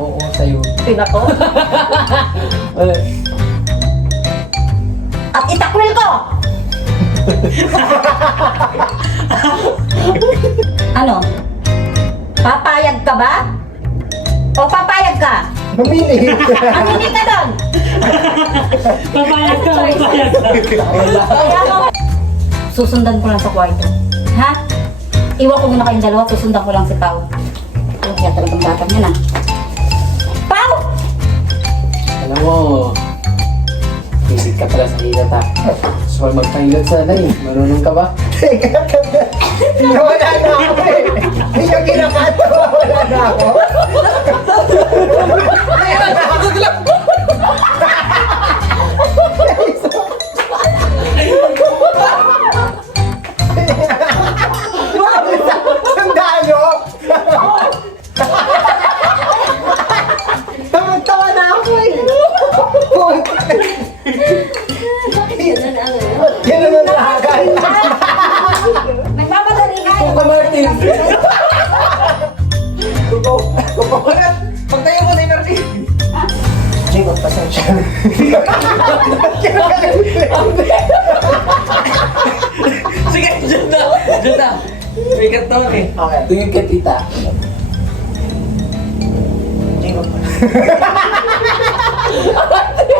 Oo, sa'yo. Pinako. At itakwil ko! Ano? Papayag ka ba? O papayag ka? Mamili. Mamili ka doon! Papayag ka, papayag ka. Kaya ako, susundan ko lang sa kwarto. Ha? Iwan ko muna kayong dalawa, susundan ko lang si Pao. Kaya talagang bata niya na. Pao! Alam mo, visit ka pala sa hilat ha. So, magpahilat sana eh. Marunong ka ba? Nawala na ako eh. Hindi yung kinakatawa, wala na ako. Sandalo! Tawa na ako eh. Yan naman nakakanta. Nagmamadali ka! Kuka Martin! Pagtayo mo na yung Martin. Jacob, pasensya. Sige, dyan na. Dyan na. Sikat to eh. Okay. Tingin ka tita. Jacob.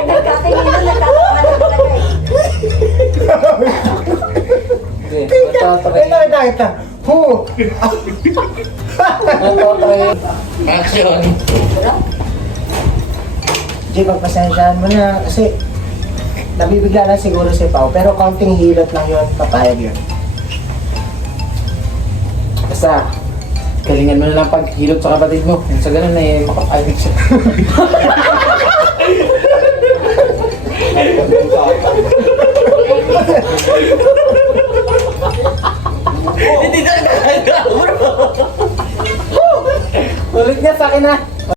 Nagkatinginan, nagkatawanan talaga eh. Okay, matataray. Ito. Hu! Matataray. Action. Jacob, pasensyahan mo na kasi nabibigla lang siguro si Pao pero konting hilot lang yun, papayag yun. Basta, galingan mo na lang paghilot sa kapatid mo. Sa ganun na eh, makapayag siya. Hindi na nagkakagawin. Ulit niya sa akin na.